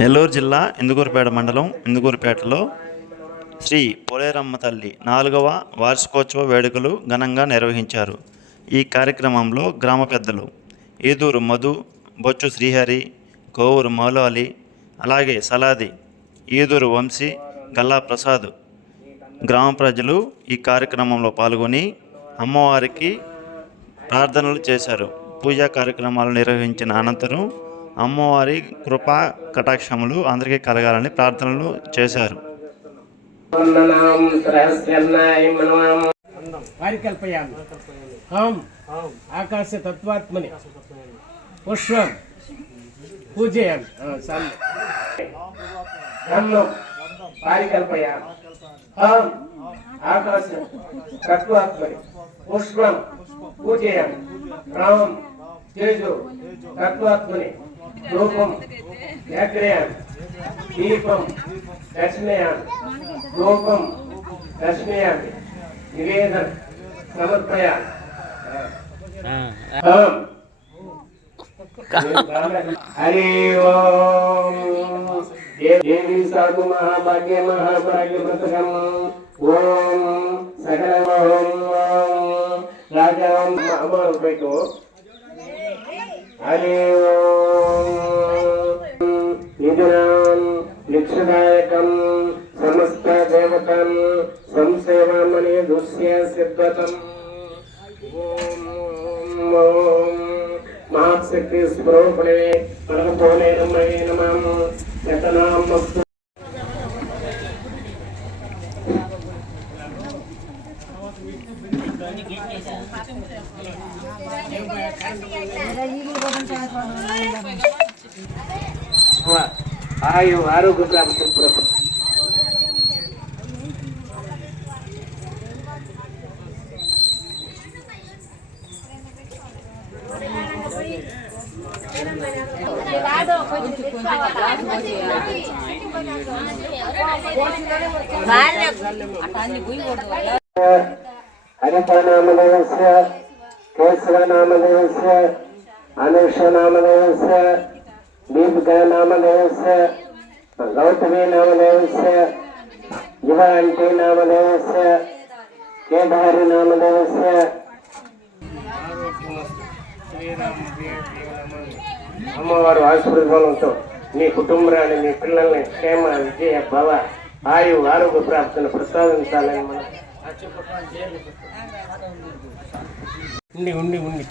నెల్లూరు జిల్లా ఇందుకూరుపేట మండలం ఇందుకూరుపేటలో శ్రీ పోలేరమ్మ తల్లి నాలుగవ వార్షికోత్సవ వేడుకలు ఘనంగా నిర్వహించారు. ఈ కార్యక్రమంలో గ్రామ పెద్దలు ఈదూరు మధు బొచ్చు శ్రీహరి కోవూరు మౌలాలి అలాగే సలాది ఈదూరు వంశీ గల్లా ప్రసాద్ గ్రామ ప్రజలు ఈ కార్యక్రమంలో పాల్గొని అమ్మవారికి ప్రార్థనలు చేశారు. పూజా కార్యక్రమాలు నిర్వహించిన అనంతరం అమ్మవారి కృపా కటాక్షములు అందరికీ కలగాలని ప్రార్థనలు చేశారు. పరికల్పయామి. ఆకాశ తత్వాత్మని. పుష్పం. పూజయామి. పారికల్పయామి. హం. ఆకాశ తత్వాత్మని. పుష్పం. పూజయామి. రామం. తేజో తత్వాత్మని. రూపం వ్యాక్రయామి దీపం దర్శనయామి రూపం దర్శనయామి నివేదన సమర్పయామి హం హరి ఓం దేవి సాధు మహాభాగ్య మహాభాగ్య వ్రతకం ఓం సకల ఓం ఓం రాజా అమ్మ పెట్టు హరి ఓం నిధునాం నిక్షదాయకం సమస్త దేవతం సంసేవామణి దుస్య సిద్ధతం మహాశక్తి స్వరూపిణే పరమపోలే నమయే నమః What? ఆయు ఆరోగ్య ప్రాప్తి ప్రభు హరితనామదేవస్య కేశవనామదేవస్య అనుషనామదేవస్య దీపికానామదేవస్య గౌతమీ నామదేవస్య యువాంటి నామదేవస్య కేదారి నామదేవస్య అమ్మవారు ఆశీర్వాదంతో మీ కుటుంబాన్ని మీ పిల్లల్ని క్షేమ విజయ భవ ఆయు ఆరోగ్య ప్రాప్తిని ప్రసాదించాలని మనం ఉండి ఉండి ఉండి.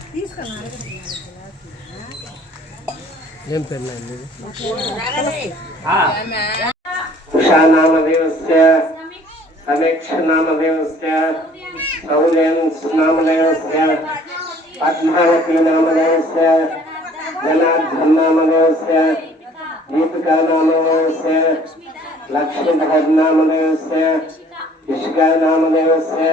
ఏం పేరు ఉషానామదేవస్య సమీక్ష నామదేవస్య సౌర్యన్స్ నామదేవస్య పద్మావతి నామదేవస్య జనార్దన్ నామదేవస్య దీపికా నామదేవస్య లక్ష్మీధర్ నామదేవస్య ఇష్కా నామదేవస్య